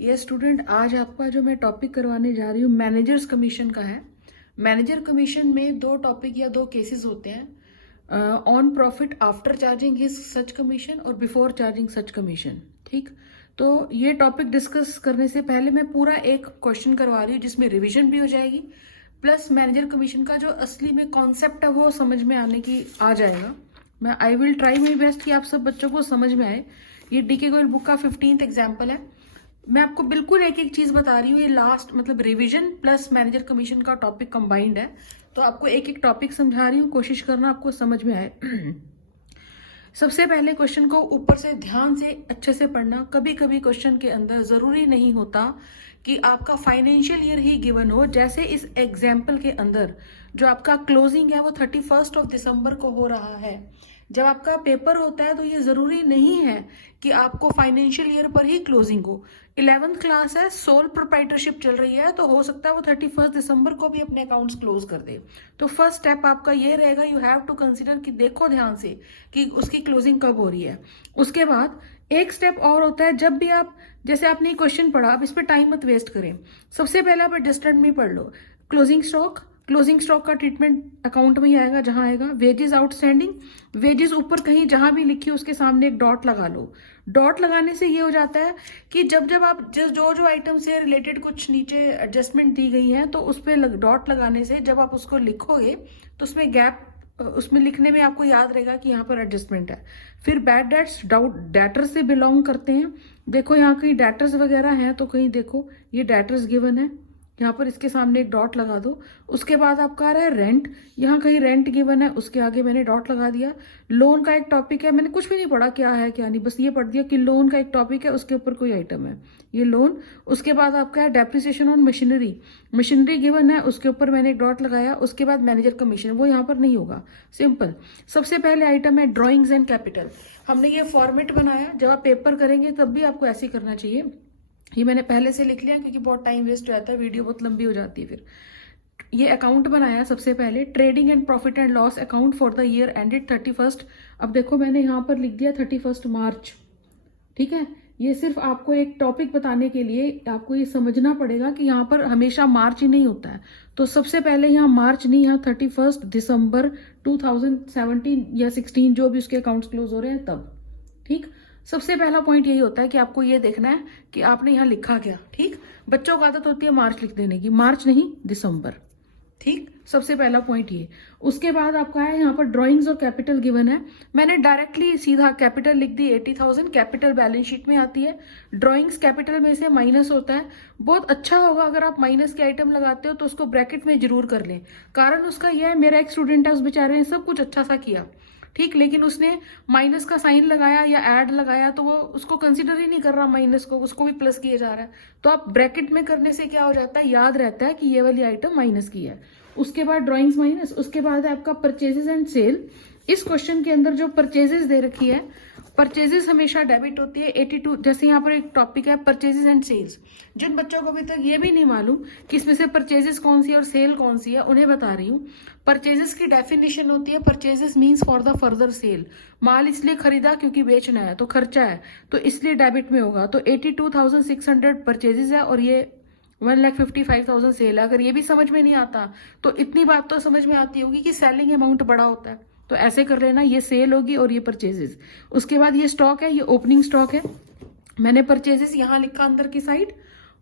ये स्टूडेंट, आज आपका जो मैं टॉपिक करवाने जा रही हूँ मैनेजर्स कमीशन का है। मैनेजर कमीशन में दो टॉपिक या दो केसेस होते हैं, on profit after charging his such commission और बिफोर चार्जिंग सच कमीशन। ठीक, तो ये टॉपिक डिस्कस करने से पहले मैं पूरा एक क्वेश्चन करवा रही हूँ जिसमें रिवीजन भी हो जाएगी, प्लस मैनेजर कमीशन का जो असली में कॉन्सेप्ट है वो समझ में आने की आ जाएगा। मैं I will try my best कि आप सब बच्चों को समझ में आए। ये डीके गोयल बुक का 15th एग्जाम्पल है। मैं आपको बिल्कुल एक एक चीज बता रही हूँ, ये लास्ट मतलब रिवीजन प्लस मैनेजर कमीशन का टॉपिक कंबाइंड है, तो आपको एक एक टॉपिक समझा रही हूँ, कोशिश करना आपको समझ में आए। सबसे पहले क्वेश्चन को ऊपर से ध्यान से अच्छे से पढ़ना। कभी कभी क्वेश्चन के अंदर जरूरी नहीं होता कि आपका फाइनेंशियल ईयर ही गिवन हो। जैसे इस एग्जाम्पल के अंदर जो आपका क्लोजिंग है वो 31 दिसंबर को हो रहा है। जब आपका पेपर होता है तो ये जरूरी नहीं है कि आपको फाइनेंशियल ईयर पर ही क्लोजिंग हो। 11th क्लास है, सोल प्रोप्राइटरशिप चल रही है, तो हो सकता है वो 31 दिसंबर को भी अपने अकाउंट्स क्लोज कर दे। तो फर्स्ट स्टेप आपका ये रहेगा, यू हैव टू कंसिडर कि देखो ध्यान से कि उसकी क्लोजिंग कब हो रही है। उसके बाद एक स्टेप और होता है, जब भी आप जैसे आपने क्वेश्चन पढ़ा, अब इस पर टाइम मत वेस्ट करें। सबसे पहले आप एडजस्टमेंट में पढ़ लो क्लोजिंग स्टॉक। क्लोजिंग स्टॉक का ट्रीटमेंट अकाउंट में ही आएगा जहां आएगा वेजेस आउटस्टैंडिंग। वेजेस ऊपर कहीं जहां भी लिखी उसके सामने एक डॉट लगा लो। डॉट लगाने से ये हो जाता है कि जब जब आप जो आइटम से रिलेटेड कुछ नीचे एडजस्टमेंट दी गई है तो उस पर डॉट लगाने से जब आप उसको लिखोगे तो उसमें गैप, उसमें लिखने में आपको याद रहेगा कि यहाँ पर एडजस्टमेंट है। फिर बैड डेट्स डेटर्स से बिलोंग करते हैं। देखो यहाँ कहीं डेटर्स वगैरह हैं तो कहीं देखो ये डेटर्स गिवन है, यहाँ पर इसके सामने एक डॉट लगा दो। उसके बाद आपका आ रहा है रेंट, यहाँ कहीं रेंट गिवन है, उसके आगे मैंने डॉट लगा दिया। लोन का एक टॉपिक है, मैंने कुछ भी नहीं पढ़ा क्या है क्या नहीं, बस ये पढ़ दिया कि लोन का एक टॉपिक है, उसके ऊपर कोई आइटम है, ये लोन। उसके बाद आपका है depreciation on machinery, machinery given है, उसके ऊपर मैंने एक डॉट लगाया। उसके बाद मैनेजर कमीशन, वो यहाँ पर नहीं होगा, सिंपल। सबसे पहले आइटम है ड्रॉइंग्स एंड कैपिटल। हमने ये फॉर्मेट बनाया, जब आप पेपर करेंगे तब भी आपको ऐसे ही करना चाहिए। ये मैंने पहले से लिख लिया क्योंकि बहुत टाइम वेस्ट हो जाता है, वीडियो बहुत लंबी हो जाती है। फिर ये अकाउंट बनाया, सबसे पहले trading and profit and loss account for the year ended 31। अब देखो मैंने यहाँ पर लिख दिया 31 मार्च। ठीक है, ये सिर्फ आपको एक टॉपिक बताने के लिए आपको ये समझना पड़ेगा कि यहाँ पर हमेशा मार्च ही नहीं होता है। तो सबसे पहले यहाँ मार्च नहीं, यहाँ 31 दिसंबर 2017 या 16 जो भी उसके अकाउंट्स क्लोज हो रहे हैं तब। ठीक, सबसे पहला पॉइंट यही होता है कि आपको ये देखना है कि आपने यहाँ लिखा क्या। ठीक, बच्चों को आदत होती है मार्च लिख देने की, मार्च नहीं दिसंबर। ठीक, सबसे पहला पॉइंट ये। उसके बाद आपका है यहाँ पर ड्राइंग्स और कैपिटल गिवन है, मैंने डायरेक्टली सीधा कैपिटल लिख दी 80,000, कैपिटल बैलेंस शीट में आती है। ड्राइंग्स कैपिटल में से माइनस होता है। बहुत अच्छा होगा अगर आप माइनस के आइटम लगाते हो तो उसको ब्रैकेट में जरूर कर लें। कारण उसका यह है, मेरा एक स्टूडेंट है, उस बेचारे ने सब कुछ अच्छा सा किया, ठीक, लेकिन उसने माइनस का साइन लगाया या ऐड लगाया तो वो उसको कंसीडर ही नहीं कर रहा माइनस को, उसको भी प्लस किया जा रहा है। तो आप ब्रैकेट में करने से क्या हो जाता है, याद रहता है कि ये वाली आइटम माइनस की है। उसके बाद ड्राइंग्स माइनस, उसके बाद है आपका परचेजेस एंड सेल। इस क्वेश्चन के अंदर जो परचेजेस दे रखी है, परचेजेस हमेशा डेबिट होती है 82। जैसे यहाँ पर एक टॉपिक है परचेजेस एंड सेल्स, जिन बच्चों को अभी तक ये भी नहीं मालूम कि इसमें से परचेजेस कौन सी है और सेल कौन सी है, उन्हें बता रही हूँ। परचेजेस की डेफिनेशन होती है, purchases means for the further sale. माल इसलिए खरीदा क्योंकि बेचना है, तो खर्चा है, तो इसलिए डेबिट में होगा। तो 82,600 परचेजेस है और ये 1,55,000 सेल है। अगर ये भी समझ में नहीं आता तो इतनी बात तो समझ में आती होगी कि सेलिंग अमाउंट बड़ा होता है, तो ऐसे कर लेना, ये सेल होगी और ये परचेजेस। उसके बाद ये स्टॉक है, ये ओपनिंग स्टॉक है, मैंने परचेजेस यहाँ लिखा अंदर की साइड,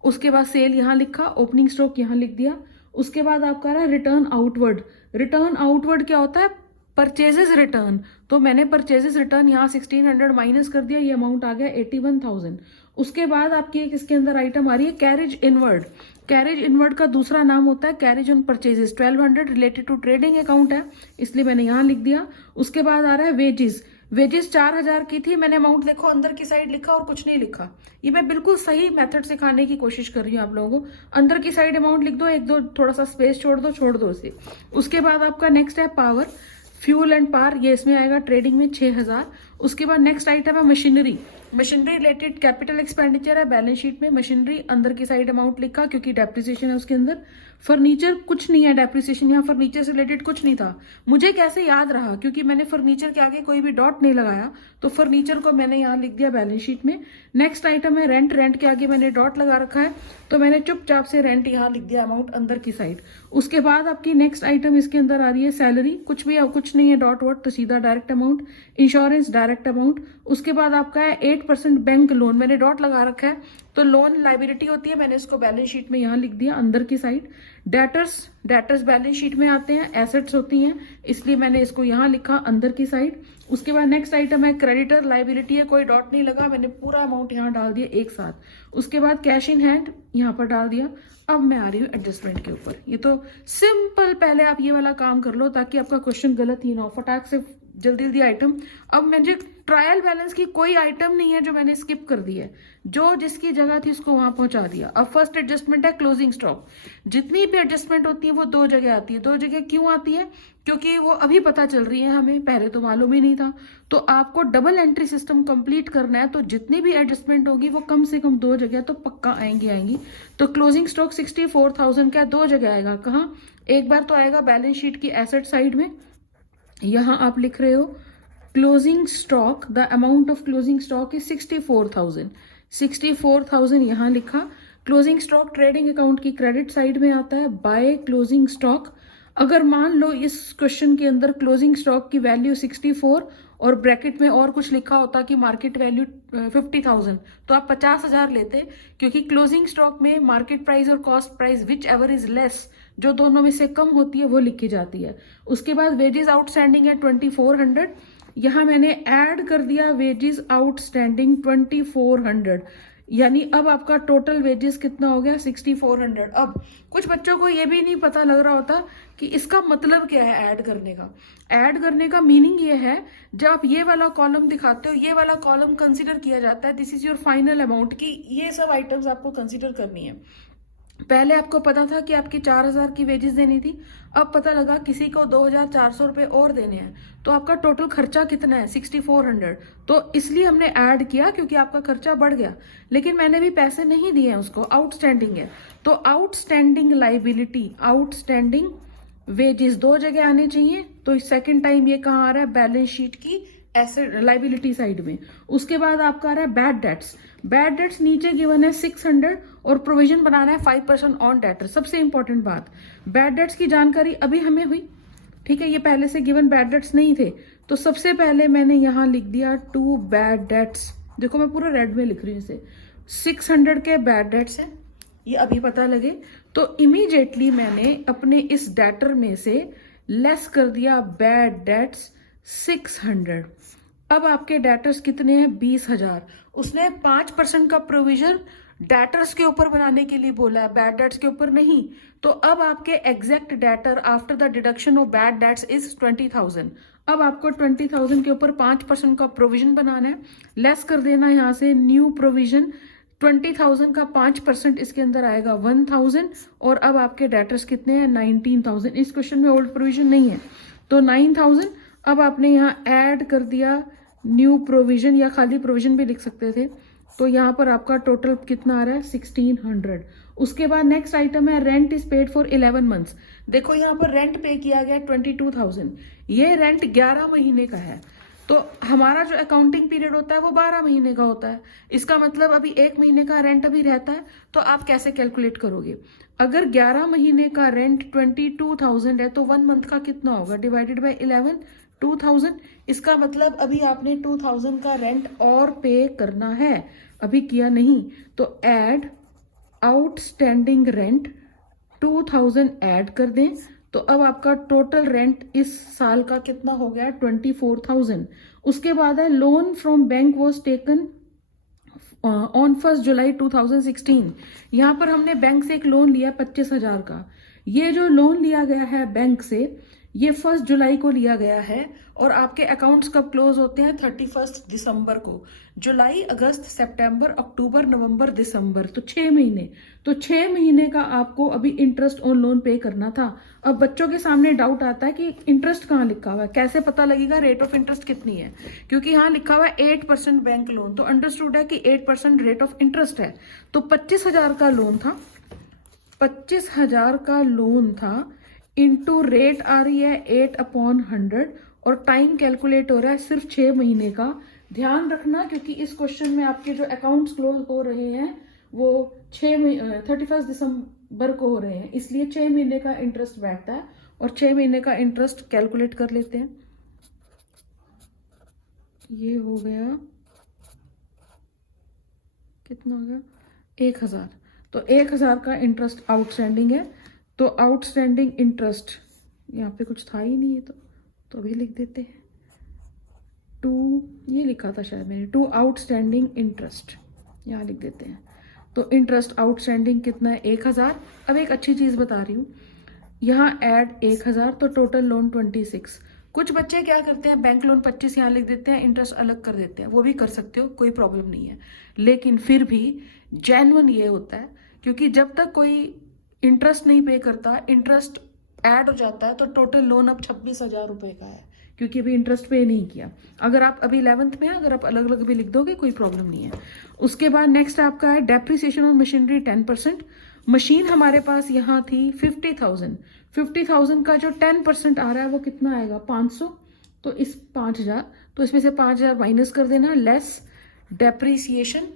उसके बाद सेल यहाँ लिखा, ओपनिंग स्टॉक यहाँ लिख दिया। उसके बाद आपका रहा रिटर्न आउटवर्ड। रिटर्न आउटवर्ड क्या होता है, परचेजेस रिटर्न, तो मैंने परचेजेस रिटर्न यहाँ 1600 माइनस कर दिया, ये अमाउंट आ गया 81,000। उसके बाद आपकी एक इसके अंदर आइटम आ रही है कैरेज इनवर्ड। कैरेज इनवर्ड का दूसरा नाम होता है carriage on purchases, 1200 related to trading account है, इसलिए मैंने यहाँ लिख दिया। उसके बाद आ रहा है वेजेस। वेजेस 4,000 की थी, मैंने अमाउंट देखो अंदर की साइड लिखा और कुछ नहीं लिखा। ये मैं बिल्कुल सही मेथड सिखाने की कोशिश कर रही हूँ आप लोगों को। अंदर की साइड अमाउंट लिख दो, एक दो थोड़ा सा स्पेस छोड़ दो उसे। उसके बाद आपका नेक्स्ट है पावर, फ्यूल एंड पावर, ये इसमें आएगा ट्रेडिंग में 6,000। उसके बाद नेक्स्ट आइटम है machinery. Machinery related capital expenditure है बैलेंस शीट में, मशीनरी अंदर की साइड अमाउंट लिखा क्योंकि डेप्रिसिएशन है उसके अंदर। फर्नीचर कुछ नहीं है डेप्रिसिएशन, यहाँ फर्नीचर से रिलेटेड कुछ नहीं था। मुझे कैसे याद रहा, क्योंकि मैंने फर्नीचर के आगे कोई भी डॉट नहीं लगाया, तो फर्नीचर को मैंने यहाँ लिख दिया बैलेंस शीट में। नेक्स्ट आइटम है रेंट, रेंट के आगे मैंने डॉट लगा रखा है, तो मैंने चुपचाप से रेंट यहाँ लिख दिया अमाउंट अंदर की साइड। उसके बाद आपकी नेक्स्ट आइटम इसके अंदर आ रही है सैलरी, कुछ भी कुछ नहीं है डॉट वॉट, तो सीधा direct amount. Insurance direct amount. उसके बाद आपका है 8% बैंक लोन, मैंने डॉट लगा रखा है, तो लोन लाइबिलिटी होती है, मैंने इसको बैलेंस शीट में यहाँ लिख दिया अंदर की side. Debtors, debtors balance sheet में आते हैं, एसेट्स होती हैं, इसलिए मैंने इसको यहाँ लिखा अंदर की साइड। उसके बाद नेक्स्ट आइटम है क्रेडिटर, लाइबिलिटी है, कोई डॉट नहीं लगा, मैंने पूरा अमाउंट यहाँ डाल दिया एक साथ। उसके बाद कैश इन हैंड यहाँ पर डाल दिया। अब मैं आ रही हूँ एडजस्टमेंट के ऊपर। ये तो सिंपल, पहले आप ये वाला काम कर लो ताकि आपका क्वेश्चन गलत ही ना हो, फटाक से जल्दी जल्दी आइटम। अब मुझे ट्रायल बैलेंस की कोई आइटम नहीं है जो मैंने स्किप कर दी है, जो जिसकी जगह थी उसको वहां पहुंचा दिया। अब फर्स्ट एडजस्टमेंट है क्लोजिंग स्टॉक। जितनी भी एडजस्टमेंट होती है वो दो जगह आती है। दो जगह क्यों आती है? क्योंकि वो अभी पता चल रही है हमें, पहले तो मालूम ही नहीं था। तो आपको डबल एंट्री सिस्टम कंप्लीट करना है, तो जितनी भी एडजस्टमेंट होगी वो कम से कम दो जगह तो पक्का आएंगी। तो क्लोजिंग स्टॉक 64,000 का दो जगह आएगा। कहाँ? एक बार तो आएगा बैलेंस शीट की एसेट साइड में, यहां आप लिख रहे हो closing stock, the amount of closing stock is 64,000। 64,000 यहां लिखा। क्लोजिंग स्टॉक ट्रेडिंग अकाउंट की क्रेडिट साइड में आता है बाय क्लोजिंग स्टॉक। अगर मान लो इस क्वेश्चन के अंदर क्लोजिंग स्टॉक की वैल्यू 64 और ब्रैकेट में और कुछ लिखा होता कि मार्केट वैल्यू 50,000, तो आप 50,000 लेते, क्योंकि क्लोजिंग स्टॉक में मार्केट प्राइस और cost price which ever is less, जो दोनों में से कम होती है वो लिखी जाती है। उसके बाद वेजेस आउटस्टैंडिंग है 2400, यहां मैंने ऐड कर दिया वेजेस आउटस्टैंडिंग 2400, यानी अब आपका टोटल वेजेस कितना हो गया 6400। अब कुछ बच्चों को ये भी नहीं पता लग रहा होता कि इसका मतलब क्या है ऐड करने का। ऐड करने का मीनिंग ये है, जब आप ये वाला कॉलम दिखाते हो, ये वाला कॉलम कंसीडर किया जाता है, this is your final amount, की ये सब आइटम्स आपको कंसीडर करनी है। पहले आपको पता था कि आपकी 4,000 की वेजेस देनी थी, अब पता लगा किसी को 2,400 रुपए और देने हैं, तो आपका टोटल खर्चा कितना है 6400। तो इसलिए हमने ऐड किया क्योंकि आपका खर्चा बढ़ गया, लेकिन मैंने भी पैसे नहीं दिए हैं उसको, आउटस्टैंडिंग है। तो आउटस्टैंडिंग लाइबिलिटी, आउटस्टैंडिंग वेजेस दो जगह आने चाहिए, तो सेकेंड टाइम ये कहाँ आ रहा है बैलेंस शीट की एसेट लाइबिलिटी साइड में। उसके बाद आपका आ रहा है बैड डेट्स। बैड डेट्स नीचे गिवन है 600 और प्रोविजन बनाना है 5% ऑन डेटर। सबसे इंपॉर्टेंट बात, बैड डेट्स की जानकारी अभी हमें हुई, ठीक है, ये पहले से गिवन बैड डेट्स नहीं थे। तो सबसे पहले मैंने यहां लिख दिया 2 बैड डेट्स। देखो मैं पूरा रेड में लिख रही हूँ इसे, 600 के बैड डेट्स है, ये अभी पता लगे तो इमीडिएटली मैंने अपने इस डेटर में से लेस कर दिया बैड डेट्स 600। अब आपके डेटर्स कितने हैं 20,000। उसने 5% का प्रोविजन डेटर्स के ऊपर बनाने के लिए बोला है, बैड डेट्स के ऊपर नहीं। तो अब आपके exact debtor after the deduction of bad debts is 20,000। अब आपको 20,000 के ऊपर 5% का प्रोविजन बनाना है, लेस कर देना यहां से न्यू प्रोविजन। 20,000 का 5% इसके अंदर आएगा 1,000, और अब आपके डेटर्स कितने हैं 19,000। इस क्वेश्चन में ओल्ड प्रोविजन नहीं है, तो 9,000। अब आपने यहाँ ऐड कर दिया न्यू प्रोविजन, या खाली प्रोविजन भी लिख सकते थे, तो यहाँ पर आपका टोटल कितना आ रहा है 1600। उसके बाद नेक्स्ट आइटम है rent is paid for 11 months. देखो यहाँ पर रेंट पे किया गया 22,000, ये रेंट 11 महीने का है, तो हमारा जो अकाउंटिंग पीरियड होता है वो 12 महीने का होता है। इसका मतलब अभी 1 महीने का रेंट अभी रहता है, तो आप कैसे कैलकुलेट करोगे? अगर 11 महीने का रेंट 22,000 है तो 1 मंथ का कितना होगा, डिवाइडेड बाय 11, 2,000। इसका मतलब अभी आपने 2,000 का रेंट और पे करना है, अभी किया नहीं। तो ऐड आउटस्टैंडिंग रेंट 2,000 ऐड कर दें, तो अब आपका टोटल रेंट इस साल का कितना हो गया 24,000। उसके बाद है loan from bank was taken on 1 जुलाई 2016। यहाँ पर हमने बैंक से एक लोन लिया 25,000 का। ये जो लोन लिया गया है बैंक से, ये 1 जुलाई को लिया गया है और आपके अकाउंट्स कब क्लोज होते हैं? 31 दिसंबर को। जुलाई, अगस्त, सितंबर, अक्टूबर, नवंबर, दिसंबर, तो 6 महीने। तो 6 महीने का आपको अभी इंटरेस्ट ऑन लोन पे करना था। अब बच्चों के सामने डाउट आता है कि इंटरेस्ट कहाँ लिखा हुआ है, कैसे पता लगेगा रेट ऑफ इंटरेस्ट कितनी है? क्योंकि यहाँ लिखा हुआ है 8% बैंक लोन, तो अंडरस्टूड है कि 8% रेट ऑफ इंटरेस्ट है। तो 25,000 का लोन था, 25,000 का लोन था, इनटू रेट आ रही है 8/100 और टाइम कैलकुलेट हो रहा है सिर्फ 6 महीने का। ध्यान रखना क्योंकि इस क्वेश्चन में आपके जो अकाउंट्स क्लोज हो रहे हैं वो 31 दिसंबर को हो रहे हैं, इसलिए 6 महीने का इंटरेस्ट बैठता है और 6 महीने का इंटरेस्ट कैलकुलेट कर लेते हैं। ये हो गया, कितना हो गया? 1,000। तो 1,000 का इंटरेस्ट आउटस्टैंडिंग है। तो आउटस्टैंडिंग इंटरेस्ट, यहाँ पे कुछ था ही नहीं है तो भी लिख देते हैं। ये लिखा था शायद मैंने, टू आउटस्टैंडिंग इंटरेस्ट, यहाँ लिख देते हैं। तो इंटरेस्ट आउटस्टैंडिंग कितना है? 1,000। अब एक अच्छी चीज़ बता रही हूँ, यहाँ ऐड 1,000 तो टोटल लोन 26। कुछ बच्चे क्या करते हैं, बैंक लोन 25 यहाँ लिख देते हैं, इंटरेस्ट अलग कर देते हैं। वो भी कर सकते हो, कोई प्रॉब्लम नहीं है, लेकिन फिर भी जेन्युइन ये होता है क्योंकि जब तक कोई इंटरेस्ट नहीं पे करता, इंटरेस्ट ऐड हो जाता है तो टोटल लोन अब 26,000 रुपए का है क्योंकि अभी इंटरेस्ट पे नहीं किया। अगर आप अभी 11th में, अगर आप अलग अलग भी लिख दोगे कोई प्रॉब्लम नहीं है। उसके बाद नेक्स्ट आपका है डेप्रिसिएशन ऑन मशीनरी 10%। मशीन हमारे पास यहाँ थी 50,000, 50,000 का जो 10% आ रहा है वो कितना आएगा? 500। तो इस 5,000, तो इसमें से 5,000 माइनस कर देना, लेस डेप्रिसिएशन।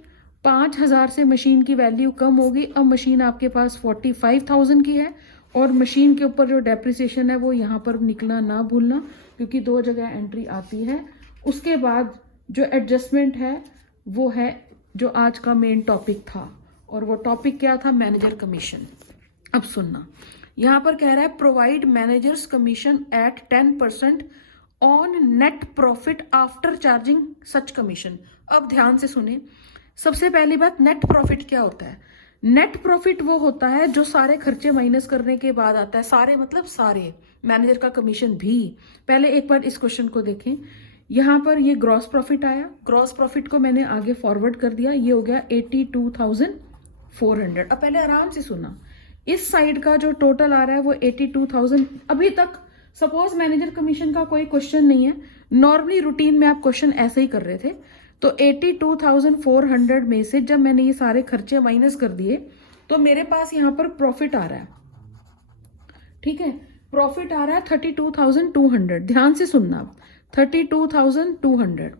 5,000 से मशीन की वैल्यू कम होगी। अब मशीन आपके पास 45,000 की है और मशीन के ऊपर जो डेप्रिसिएशन है वो यहाँ पर निकलना ना भूलना क्योंकि 2 जगह एंट्री आती है। उसके बाद जो एडजस्टमेंट है वो है जो आज का मेन टॉपिक था, और वो टॉपिक क्या था? Manager commission. अब सुनना, यहाँ पर कह रहा है provide managers commission at 10% on net profit after charging such commission. अब ध्यान से सुने, सबसे पहली बात, नेट प्रॉफिट क्या होता है? नेट प्रॉफिट वो होता है जो सारे खर्चे माइनस करने के बाद आता है। सारे मतलब सारे, मैनेजर का कमीशन भी। पहले एक बार इस क्वेश्चन को देखें, यहाँ पर ये ग्रॉस प्रॉफिट आया, ग्रॉस प्रॉफिट को मैंने आगे फॉरवर्ड कर दिया, ये हो गया 82,400। अब पहले आराम से सुना, इस साइड का जो टोटल आ रहा है वो 82,000। अभी तक सपोज मैनेजर कमीशन का कोई क्वेश्चन नहीं है, नॉर्मली रूटीन में आप क्वेश्चन ऐसे ही कर रहे थे। तो 82,400 में से जब मैंने ये सारे खर्चे माइनस कर दिए तो मेरे पास यहाँ पर प्रॉफिट आ रहा है, ठीक है? प्रॉफिट आ रहा है 32,200। ध्यान से सुनना, 32,200।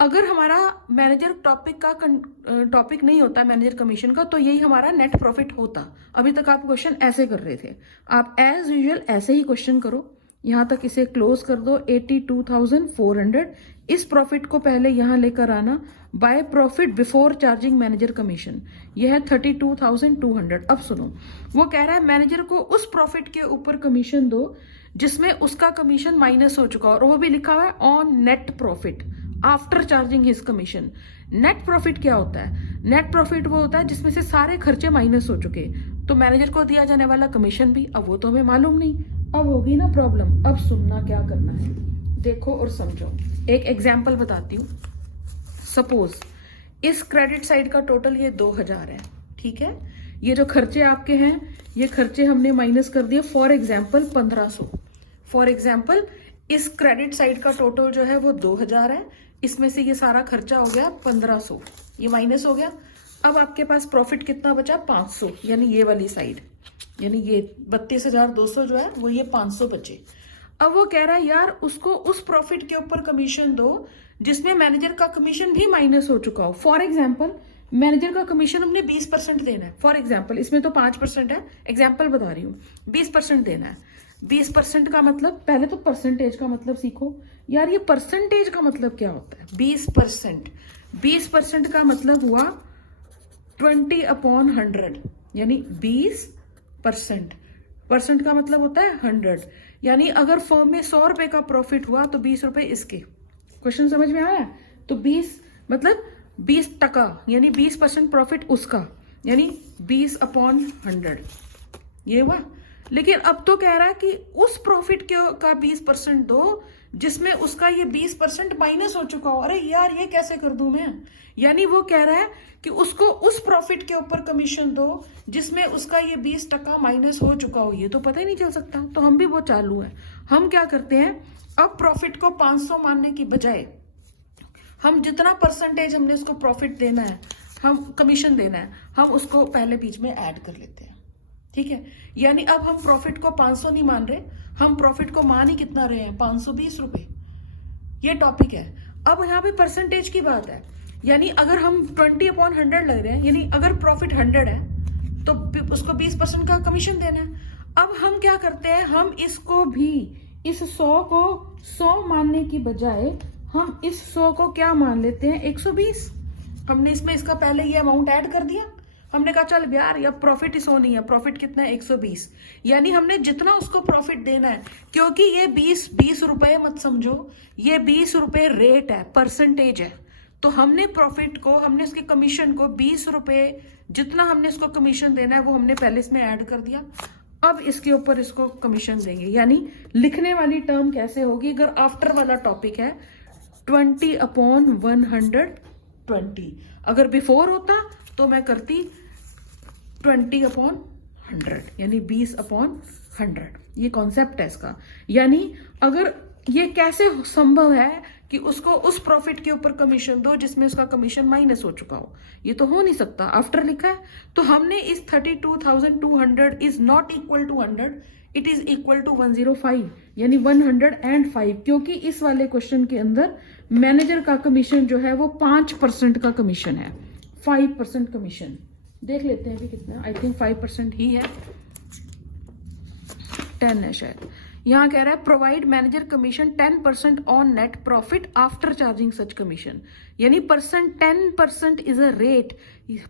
अगर हमारा मैनेजर टॉपिक का टॉपिक नहीं होता मैनेजर कमीशन का, तो यही हमारा नेट प्रॉफिट होता। अभी तक आप क्वेश्चन ऐसे कर रहे थे, आप एज यूजुअल ऐसे ही क्वेश्चन करो। यहाँ तक इसे क्लोज कर दो, 82,400। इस प्रॉफिट को पहले यहाँ लेकर आना, by profit before charging manager commission, यह है 32,200। अब सुनो, वो कह रहा है मैनेजर को उस प्रॉफिट के ऊपर कमीशन दो जिसमें उसका कमीशन माइनस हो चुका, और वो भी लिखा हुआ है on net profit after charging his commission. Net profit क्या होता है? नेट प्रॉफिट वो होता है जिसमें से सारे खर्चे माइनस हो चुके, तो मैनेजर को दिया जाने वाला कमीशन भी। अब वो तो हमें मालूम नहीं, अब होगी ना प्रॉब्लम। अब सुनना क्या करना है, देखो और समझो। एक एग्जाम्पल बताती हूँ। सपोज इस क्रेडिट साइड का टोटल ये 2,000 है, ठीक है? ये जो खर्चे आपके हैं, ये खर्चे हमने माइनस कर दिए, फॉर एग्जाम्पल 1,500। फॉर एग्जाम्पल इस क्रेडिट साइड का टोटल जो है वो 2,000 है, इसमें से ये सारा खर्चा हो गया 1,500, ये माइनस हो गया। अब आपके पास प्रॉफिट कितना बचा? 500, यानी ये वाली साइड, यानी ये 32,200 जो है वो ये 500 बचे। अब वो कह रहा है यार उसको उस प्रॉफिट के ऊपर कमीशन दो जिसमें मैनेजर का कमीशन भी माइनस हो चुका हो। फॉर एग्जाम्पल मैनेजर का कमीशन हमने 20% देना है। फॉर एग्जाम्पल इसमें तो 5% है, एग्जाम्पल बता रही हूँ, 20% देना है। 20% का मतलब, पहले तो परसेंटेज का मतलब सीखो यार, ये परसेंटेज का मतलब क्या होता है? 20%, 20% का मतलब हुआ 20/100, यानी 20%। परसेंट का मतलब होता है 100, यानी अगर फर्म में 100 रुपए का प्रॉफिट हुआ तो 20 रुपए इसके। क्वेश्चन समझ में आया? तो 20 मतलब 20%, यानी 20% प्रॉफिट उसका, यानी 20/100 ये हुआ। लेकिन अब तो कह रहा है कि उस प्रॉफिट का 20% दो जिसमें उसका ये 20% माइनस हो चुका हो। अरे यार ये कैसे कर दूं मैं? यानी वो कह रहा है कि उसको उस प्रॉफिट के ऊपर कमीशन दो जिसमें उसका ये 20% माइनस हो चुका हो। ये तो पता ही नहीं चल सकता। तो हम भी वो चालू है। हम क्या करते हैं, अब प्रॉफिट को 500 मानने की बजाय हम जितना परसेंटेज हमने उसको प्रॉफिट देना है, हम कमीशन देना है, हम उसको पहले बीच में ऐड कर लेते हैं। ठीक है, यानी अब हम प्रॉफिट को 500 नहीं मान रहे, हम प्रॉफिट को मान ही कितना रहे हैं, 520 रुपए। ये टॉपिक है। अब यहाँ पे परसेंटेज की बात है, यानी अगर हम 20/100 लग रहे हैं, यानी अगर प्रॉफिट 100 है तो उसको 20% का कमीशन देना है। अब हम क्या करते हैं, हम इसको भी इस 100 को 100 मानने की बजाय हम इस 100 को क्या मान लेते हैं, 120। हमने इसमें इसका पहले ये अमाउंट ऐड कर दिया। हमने कहा चल यार ये प्रॉफिट ही 100 नहीं है, प्रॉफिट कितना है, 120। यानी हमने जितना उसको प्रॉफिट देना है, क्योंकि ये 20 रुपए मत समझो, ये 20 रुपए रेट है, परसेंटेज है। तो हमने प्रॉफिट को, हमने उसके कमीशन को 20 रुपए जितना हमने इसको कमीशन देना है वो हमने पहले इसमें ऐड कर दिया। अब इसके ऊपर इसको कमीशन देंगे। यानी लिखने वाली टर्म कैसे होगी, अगर आफ्टर वाला टॉपिक है 20/120। अगर बिफोर होता तो मैं करती 20/100, यानी 20/100। ये कॉन्सेप्ट है इसका। यानी अगर ये कैसे संभव है कि उसको उस प्रॉफिट के ऊपर कमीशन दो जिसमें उसका कमीशन माइनस हो चुका हो, ये तो हो नहीं सकता। आफ्टर लिखा है तो हमने इस 32,200 is not equal to 100, it is equal to 105, यानी 105, क्योंकि इस वाले क्वेश्चन के अंदर मैनेजर का कमीशन जो है वो 5% का कमीशन है, 5% कमीशन। देख लेते हैं अभी कितना, आई थिंक 5% ही है, 10 है शायद। यहाँ कह रहा है provide manager commission 10% on net profit after charging such commission. यानी 10% इज अ रेट,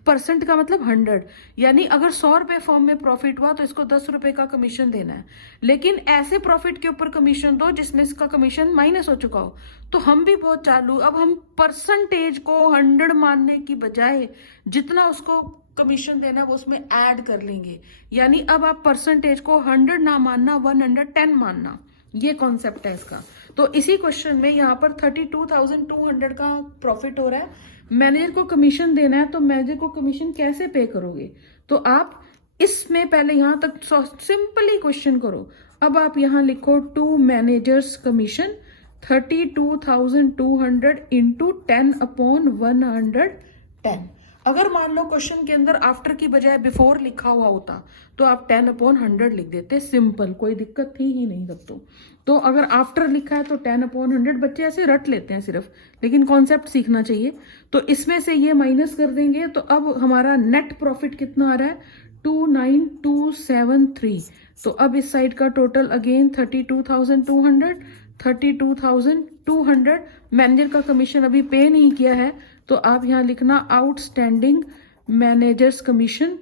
परसेंट का मतलब 100। यानी अगर 100 रुपए फॉर्म में प्रॉफिट हुआ तो इसको 10 रुपए का कमीशन देना है। लेकिन ऐसे प्रॉफिट के ऊपर कमीशन दो जिसमें इसका कमीशन माइनस हो चुका हो। तो हम भी बहुत चालू, अब हम परसेंटेज को 100 मानने की बजाय जितना उसको कमीशन देना है वो उसमें ऐड कर लेंगे। यानी अब आप परसेंटेज को 100 ना मानना, 110 मानना, ये कॉन्सेप्ट है इसका। तो इसी क्वेश्चन में यहाँ पर 32,200 का प्रॉफिट हो रहा है, मैनेजर को कमीशन देना है। तो मैनेजर को कमीशन कैसे पे करोगे, तो आप इसमें पहले यहाँ तक सिंपली क्वेश्चन करो। अब आप यहाँ लिखो टू मैनेजर्स कमीशन 32,200 इंटू 10/110। अगर मान लो क्वेश्चन के अंदर आफ्टर की बजाय बिफोर लिखा हुआ होता तो आप 10/100 लिख देते, सिंपल, कोई दिक्कत थी ही नहीं तब तो अगर आफ्टर लिखा है तो 10/100, बच्चे ऐसे रट लेते हैं सिर्फ, लेकिन कॉन्सेप्ट सीखना चाहिए। तो इसमें से ये माइनस कर देंगे तो अब हमारा नेट प्रॉफिट कितना आ रहा है, 29273। तो अब इस साइड का टोटल अगेन 32,200 मैनेजर का कमीशन अभी पे नहीं किया है तो आप यहाँ लिखना आउटस्टैंडिंग मैनेजर्स कमीशन।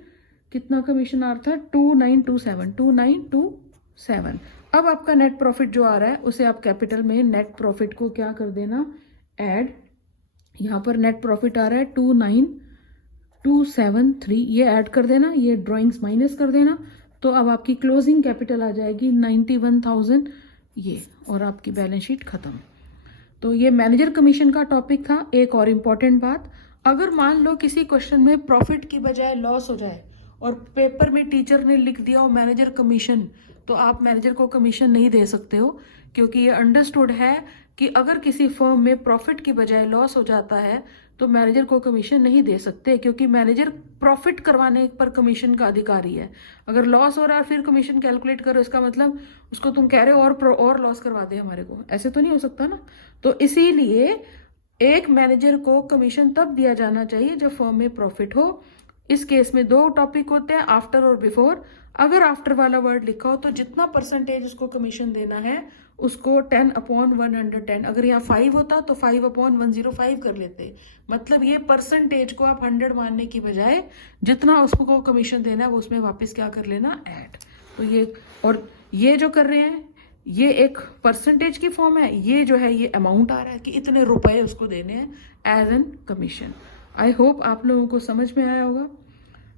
कितना कमीशन आ रहा था, 2927। अब आपका नेट प्रॉफिट जो आ रहा है उसे आप कैपिटल में नेट प्रॉफिट को क्या कर देना, ऐड। यहाँ पर नेट प्रॉफिट आ रहा है 29273, ये ऐड कर देना, ये ड्राइंग्स माइनस कर देना। तो अब आपकी क्लोजिंग कैपिटल आ जाएगी 91,000 ये, और आपकी बैलेंस शीट खत्म। तो ये मैनेजर कमीशन का टॉपिक था। एक और इम्पॉर्टेंट बात, अगर मान लो किसी क्वेश्चन में प्रॉफिट की बजाय लॉस हो जाए और पेपर में टीचर ने लिख दिया हो मैनेजर कमीशन, तो आप मैनेजर को कमीशन नहीं दे सकते हो, क्योंकि ये अंडरस्टूड है कि अगर किसी फर्म में प्रॉफिट की बजाय लॉस हो जाता है तो मैनेजर को कमीशन नहीं दे सकते, क्योंकि मैनेजर प्रॉफिट करवाने पर कमीशन का अधिकारी है। अगर लॉस हो रहा है फिर कमीशन कैलकुलेट करो, इसका मतलब उसको तुम कह रहे हो और लॉस करवा दे हमारे को, ऐसे तो नहीं हो सकता ना। तो इसीलिए एक मैनेजर को कमीशन तब दिया जाना चाहिए जब फर्म में प्रॉफिट हो। इस केस में दो टॉपिक होते हैं, आफ्टर और बिफोर। अगर आफ्टर वाला वर्ड लिखा हो तो जितना परसेंटेज उसको कमीशन देना है उसको 10/110, अगर यहाँ 5 होता तो 5/105 कर लेते। मतलब ये परसेंटेज को आप 100 मानने की बजाय जितना उसको कमीशन देना है वो उसमें वापस क्या कर लेना, ऐड। तो ये, और ये जो कर रहे हैं ये एक परसेंटेज की फॉर्म है, ये जो है ये अमाउंट आ रहा है कि इतने रुपए उसको देने हैं as an commission. I hope आप लोगों को समझ में आया होगा।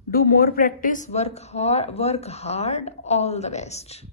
Do more practice, work hard, all the best.